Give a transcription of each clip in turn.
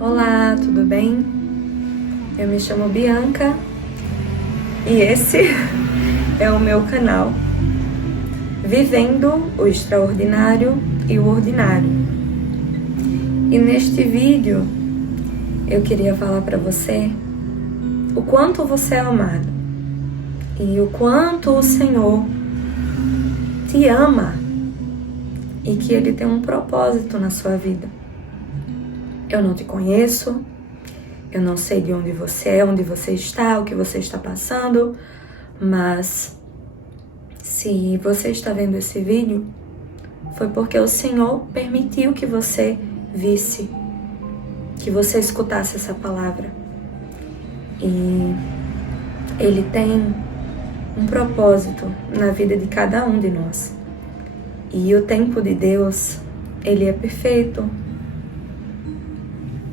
Olá, tudo bem? Eu me chamo Bianca e esse é o meu canal Vivendo o Extraordinário e o Ordinário. E neste vídeo eu queria falar para você o quanto você é amado e o quanto o Senhor te ama e que Ele tem um propósito na sua vida. Eu não te conheço, eu não sei de onde você é, onde você está, o que você está passando, mas se você está vendo esse vídeo, foi porque o Senhor permitiu que você visse, que você escutasse essa palavra. E Ele tem um propósito na vida de cada um de nós. E o tempo de Deus, Ele é perfeito,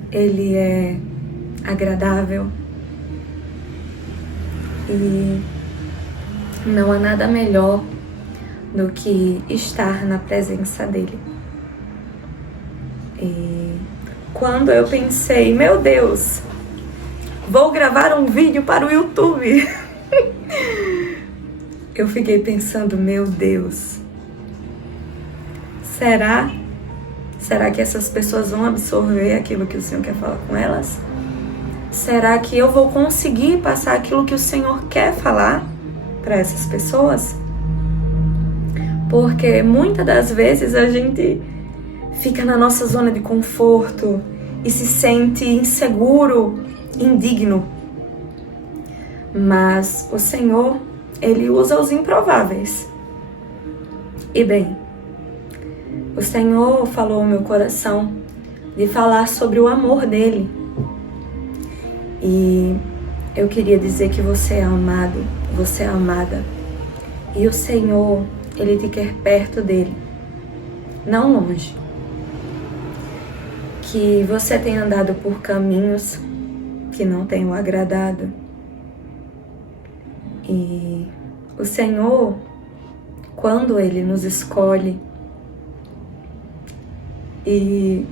Ele é agradável e não há nada melhor do que estar na presença dele. E quando eu pensei, meu Deus, vou gravar um vídeo para o YouTube, eu fiquei pensando, meu Deus, será que essas pessoas vão absorver aquilo que o Senhor quer falar com elas? Será que eu vou conseguir passar aquilo que o Senhor quer falar para essas pessoas? Porque muitas das vezes a gente fica na nossa zona de conforto e se sente inseguro, indigno. Mas o Senhor, Ele usa os improváveis. E bem, o Senhor falou ao meu coração de falar sobre o amor dele. E eu queria dizer que você é amado, você é amada. E o Senhor, Ele te quer perto dele, não longe. Que você tenha andado por caminhos que não tenham agradado. E o Senhor, quando Ele nos escolhe, e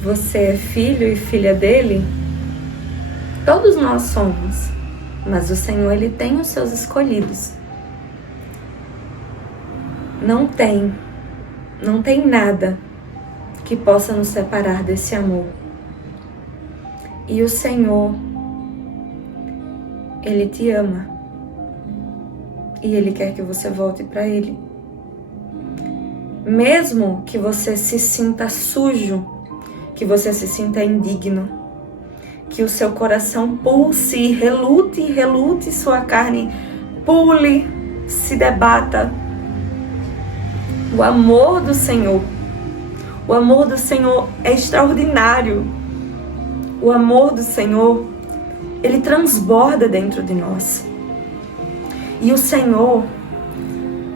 você é filho e filha dele, todos nós somos, mas o Senhor, Ele tem os seus escolhidos. Não tem nada que possa nos separar desse amor. E o Senhor, Ele te ama e Ele quer que você volte para Ele. Mesmo que você se sinta sujo, que você se sinta indigno, que o seu coração pulse, relute, sua carne pule, se debata. O amor do Senhor é extraordinário. O amor do Senhor, Ele transborda dentro de nós. E o Senhor,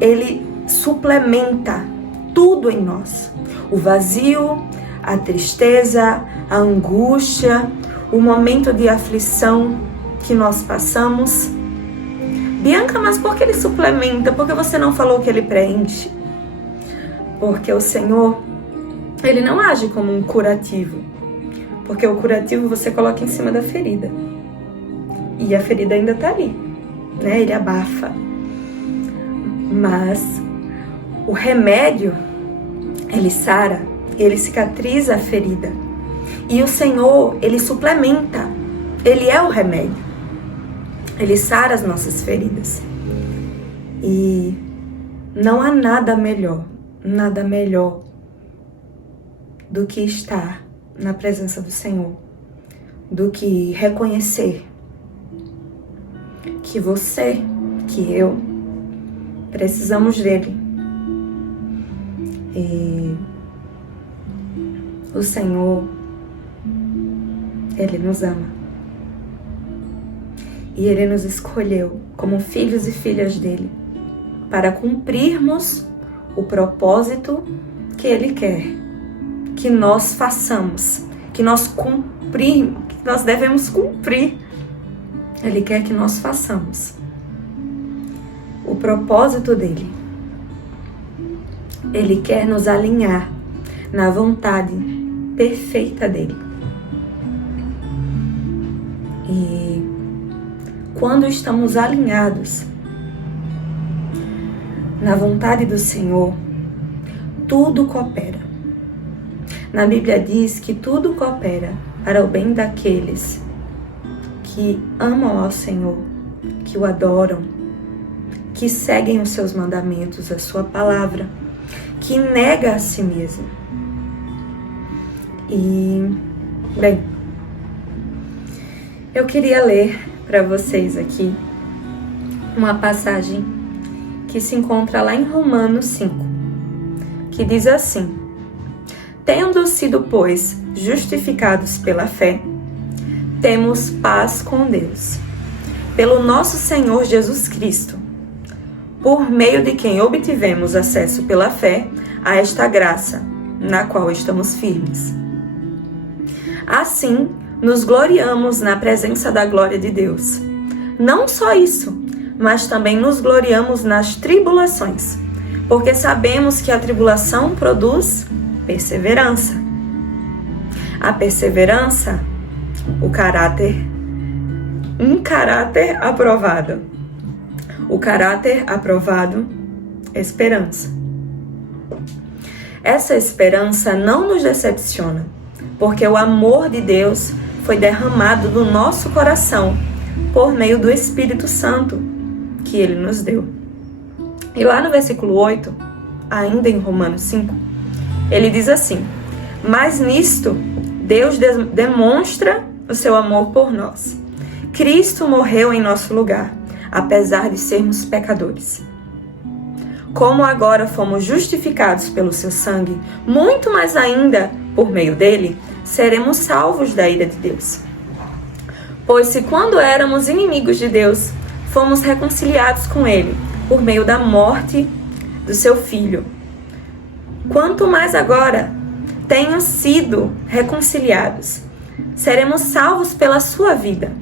Ele suplementa tudo em nós. O vazio, a tristeza, a angústia, o momento de aflição que nós passamos. Bianca, mas por que Ele suplementa? Por que você não falou que Ele preenche? Porque o Senhor, Ele não age como um curativo. Porque o curativo você coloca em cima da ferida. E a ferida ainda está ali, né? Ele abafa. Mas o remédio, Ele sara, Ele cicatriza a ferida. E o Senhor, Ele suplementa. Ele é o remédio. Ele sara as nossas feridas. E não há nada melhor do que estar na presença do Senhor, do que reconhecer que você, que eu, precisamos dele. E o Senhor, Ele nos ama. E Ele nos escolheu como filhos e filhas dele para cumprirmos o propósito que Ele quer que nós façamos, que nós devemos cumprir. Ele quer que nós façamos o propósito dele. Ele quer nos alinhar na vontade perfeita dele. E quando estamos alinhados na vontade do Senhor, tudo coopera. Na Bíblia diz que tudo coopera para o bem daqueles que amam ao Senhor, que o adoram, que seguem os seus mandamentos, a sua palavra, que nega a si mesmo. E, bem, eu queria ler para vocês aqui uma passagem que se encontra lá em Romanos 5, que diz assim: tendo sido, pois, justificados pela fé, temos paz com Deus, pelo nosso Senhor Jesus Cristo, por meio de quem obtivemos acesso pela fé a esta graça, na qual estamos firmes. Assim, nos gloriamos na presença da glória de Deus. Não só isso, mas também nos gloriamos nas tribulações, porque sabemos que a tribulação produz perseverança. A perseverança, um caráter aprovado. O caráter aprovado, esperança. Essa esperança não nos decepciona, porque o amor de Deus foi derramado no nosso coração por meio do Espírito Santo que Ele nos deu. E lá no versículo 8, ainda em Romanos 5, ele diz assim: mas nisto Deus demonstra o seu amor por nós. Cristo morreu em nosso lugar, apesar de sermos pecadores. Como agora fomos justificados pelo seu sangue, muito mais ainda, por meio dele, seremos salvos da ira de Deus. Pois se quando éramos inimigos de Deus, fomos reconciliados com ele, por meio da morte do seu Filho, quanto mais agora, tenham sido reconciliados, seremos salvos pela sua vida.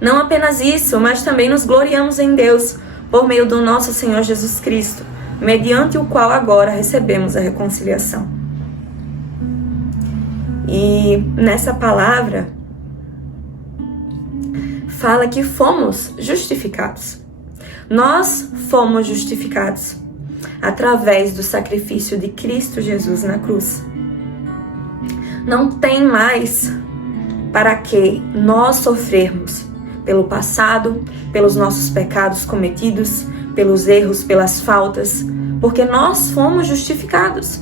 Não apenas isso, mas também nos gloriamos em Deus, por meio do nosso Senhor Jesus Cristo, mediante o qual agora recebemos a reconciliação. E nessa palavra, fala que fomos justificados. Nós fomos justificados através do sacrifício de Cristo Jesus na cruz. Não tem mais para que nós sofrermos pelo passado, pelos nossos pecados cometidos, pelos erros, pelas faltas, porque nós fomos justificados.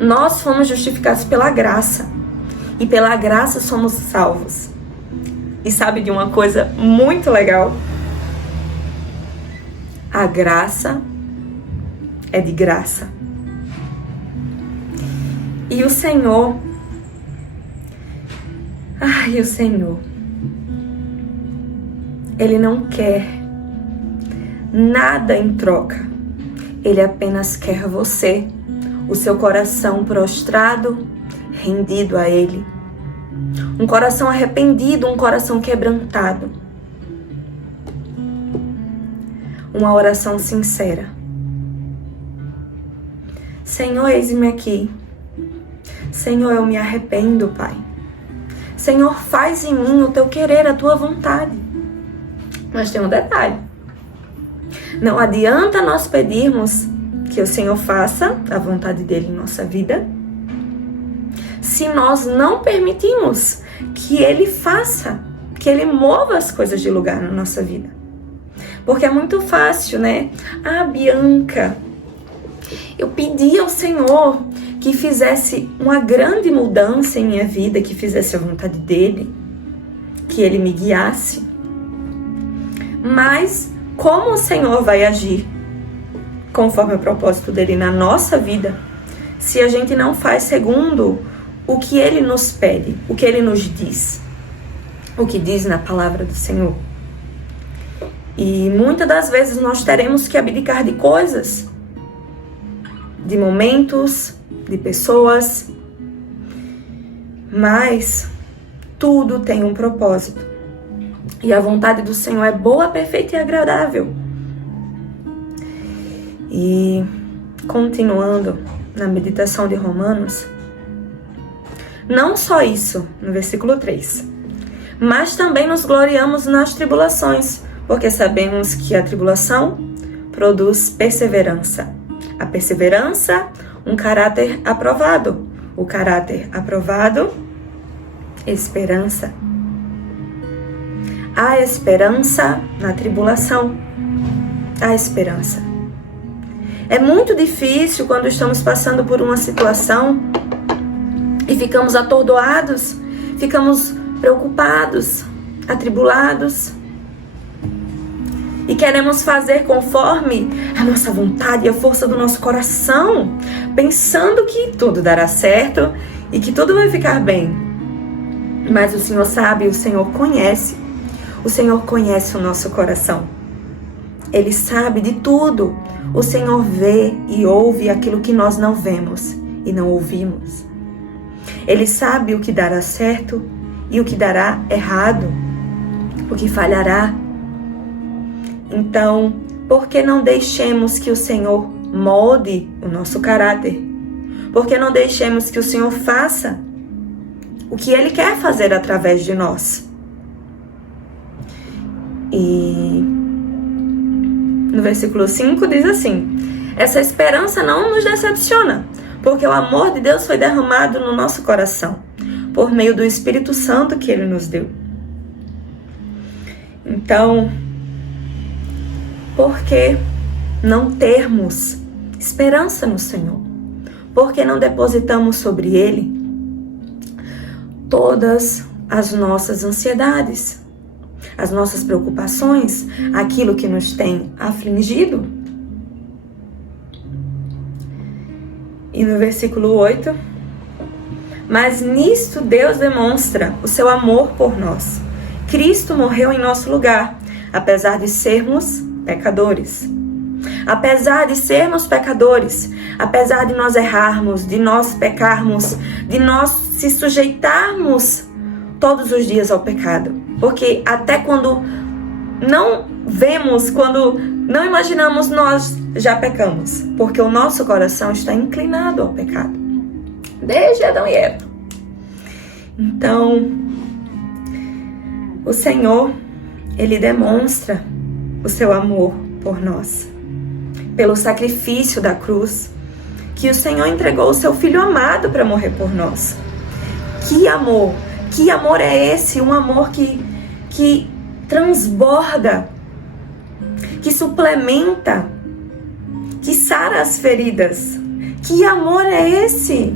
Nós fomos justificados pela graça, e pela graça somos salvos. E sabe de uma coisa muito legal? A graça é de graça. E o Senhor, Ele não quer nada em troca. Ele apenas quer você, o seu coração prostrado, rendido a Ele. Um coração arrependido, um coração quebrantado. Uma oração sincera. Senhor, eis-me aqui. Senhor, eu me arrependo, Pai. Senhor, faz em mim o teu querer, a tua vontade. Mas tem um detalhe. Não adianta nós pedirmos que o Senhor faça a vontade dele em nossa vida, se nós não permitimos que Ele faça, que Ele mova as coisas de lugar na nossa vida. Porque é muito fácil, né? Bianca, eu pedi ao Senhor que fizesse uma grande mudança em minha vida, que fizesse a vontade dEle, que Ele me guiasse. Mas como o Senhor vai agir conforme o propósito dEle na nossa vida, se a gente não faz segundo o que Ele nos pede, o que Ele nos diz, o que diz na palavra do Senhor? E muitas das vezes nós teremos que abdicar de coisas, de momentos, de pessoas, mas tudo tem um propósito. E a vontade do Senhor é boa, perfeita e agradável. E continuando na meditação de Romanos, Não só isso, no versículo 3, mas também nos gloriamos nas tribulações, porque sabemos que a tribulação produz perseverança. A perseverança, um caráter aprovado. O caráter aprovado, esperança. Há esperança na tribulação. Há esperança. É muito difícil quando estamos passando por uma situação e ficamos atordoados, ficamos preocupados, atribulados e queremos fazer conforme a nossa vontade e a força do nosso coração, pensando que tudo dará certo e que tudo vai ficar bem. Mas o Senhor sabe, o Senhor conhece o nosso coração. Ele sabe de tudo. O Senhor vê e ouve aquilo que nós não vemos e não ouvimos. Ele sabe o que dará certo e o que dará errado, o que falhará. Então, por que não deixemos que o Senhor molde o nosso caráter? Por que não deixemos que o Senhor faça o que Ele quer fazer através de nós? E no versículo 5 diz assim: essa esperança não nos decepciona, porque o amor de Deus foi derramado no nosso coração, por meio do Espírito Santo que Ele nos deu. Então, por que não termos esperança no Senhor? Por que não depositamos sobre Ele todas as nossas ansiedades, as nossas preocupações, aquilo que nos tem afligido? E no versículo 8, mas nisto Deus demonstra o seu amor por nós. Cristo morreu em nosso lugar, apesar de sermos pecadores. Apesar de sermos pecadores, apesar de nós errarmos, de nós pecarmos, de nós se sujeitarmos todos os dias ao pecado. Porque até quando não vemos, quando não imaginamos, nós já pecamos. Porque o nosso coração está inclinado ao pecado. Desde Adão e Eva. Então, o Senhor, Ele demonstra o seu amor por nós. Pelo sacrifício da cruz, que o Senhor entregou o seu Filho amado para morrer por nós. Que amor! Que amor é esse? Um amor que transborda, que suplementa, que sara as feridas. Que amor é esse?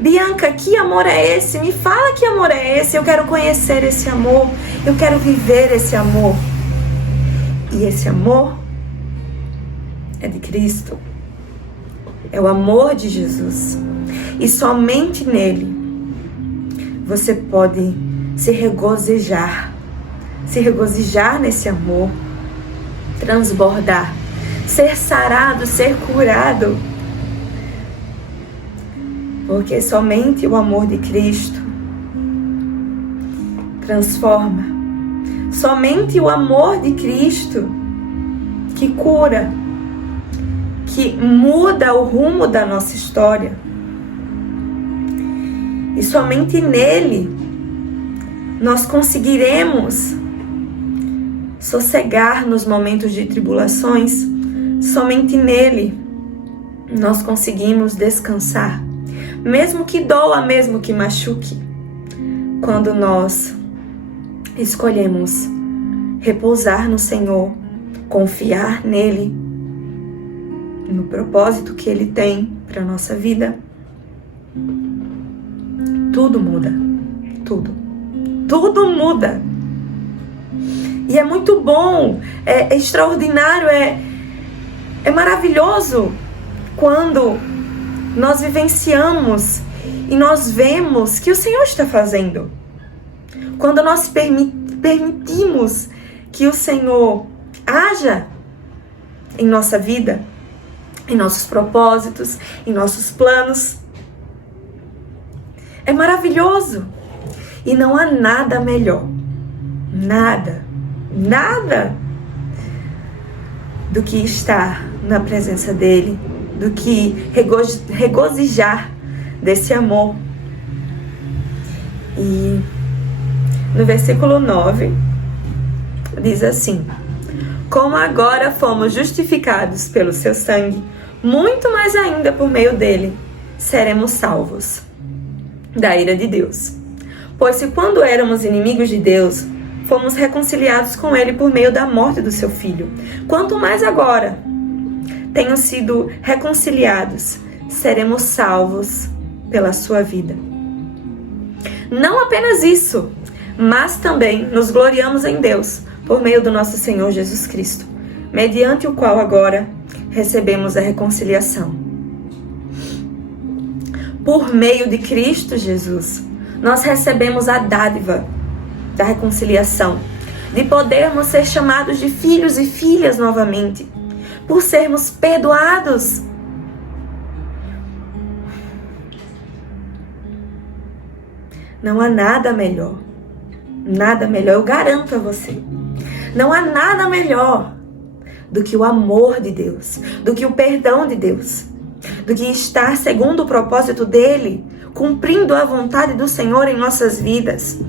Bianca, que amor é esse? Me fala que amor é esse. Eu quero conhecer esse amor. Eu quero viver esse amor. E esse amor é de Cristo. É o amor de Jesus. E somente nele você pode se regozijar nesse amor, transbordar, ser sarado, ser curado. Porque somente o amor de Cristo transforma. Somente o amor de Cristo que cura, que muda o rumo da nossa história. E somente nele nós conseguiremos sossegar nos momentos de tribulações. Somente nele nós conseguimos descansar. Mesmo que doa, mesmo que machuque. Quando nós escolhemos repousar no Senhor, confiar nele, no propósito que Ele tem para a nossa vida, tudo muda. Tudo muda. E é muito bom, é extraordinário, é maravilhoso quando nós vivenciamos e nós vemos que o Senhor está fazendo. Quando nós permitimos que o Senhor haja em nossa vida, em nossos propósitos, em nossos planos. É maravilhoso. E não há nada melhor. Nada do que estar na presença dele, do que regozijar desse amor E no versículo 9 diz assim: como agora fomos justificados pelo seu sangue, muito mais ainda por meio dele seremos salvos da ira de Deus. Pois se quando éramos inimigos de Deus, fomos reconciliados com ele por meio da morte do seu filho, quanto mais agora, tendo sido reconciliados, seremos salvos pela sua vida. Não apenas isso, mas também nos gloriamos em Deus por meio do nosso Senhor Jesus Cristo, mediante o qual agora recebemos a reconciliação. Por meio de Cristo Jesus, nós recebemos a dádiva da reconciliação, de podermos ser chamados de filhos e filhas novamente, por sermos perdoados. Não há nada melhor, eu garanto a você, não há nada melhor do que o amor de Deus, do que o perdão de Deus, do que estar segundo o propósito dele, cumprindo a vontade do Senhor em nossas vidas.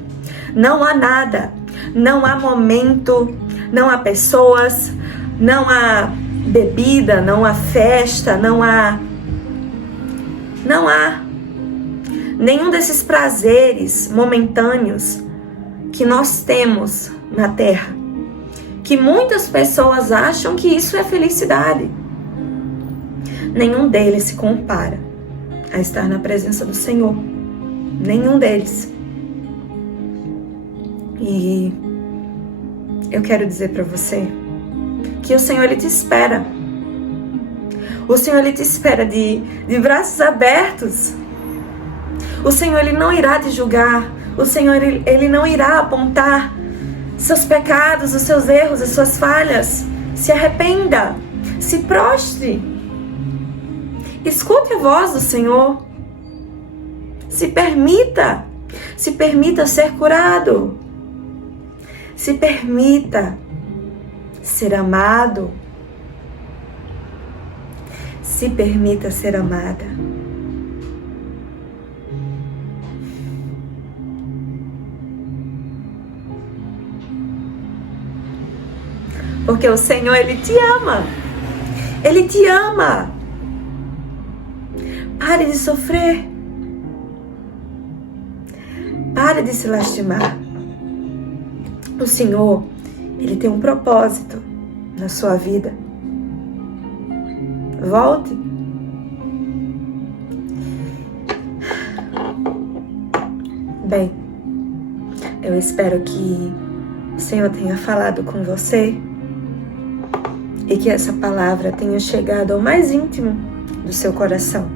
Não há nada, não há momento, não há pessoas, não há bebida, não há festa, não há nenhum desses prazeres momentâneos que nós temos na terra, que muitas pessoas acham que isso é felicidade. Nenhum deles se compara a estar na presença do Senhor. Nenhum deles. E eu quero dizer para você que o Senhor, ele te espera. O Senhor, ele te espera de braços abertos. O Senhor, ele não irá te julgar. O Senhor, ele não irá apontar seus pecados, os seus erros, as suas falhas. Se arrependa. Se prostre. Escute a voz do Senhor. Se permita ser curado. Se permita ser amado. Se permita ser amada. Porque o Senhor, ele te ama. Ele te ama. Pare de sofrer. Pare de se lastimar. O Senhor, ele tem um propósito na sua vida. Volte. Bem, eu espero que o Senhor tenha falado com você e que essa palavra tenha chegado ao mais íntimo do seu coração.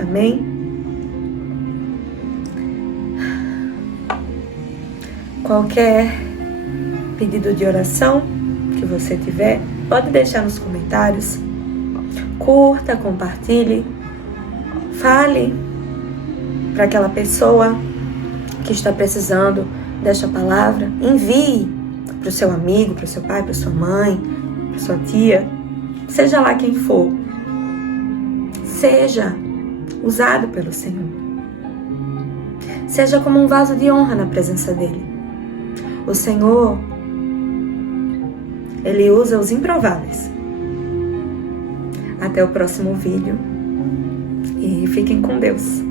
Amém? Qualquer pedido de oração que você tiver, pode deixar nos comentários. Curta, compartilhe, fale para aquela pessoa que está precisando desta palavra. Envie para o seu amigo, para o seu pai, para sua mãe, para sua tia, seja lá quem for. Seja usado pelo Senhor. Seja como um vaso de honra na presença dele. O Senhor, ele usa os improváveis. Até o próximo vídeo e fiquem com Deus.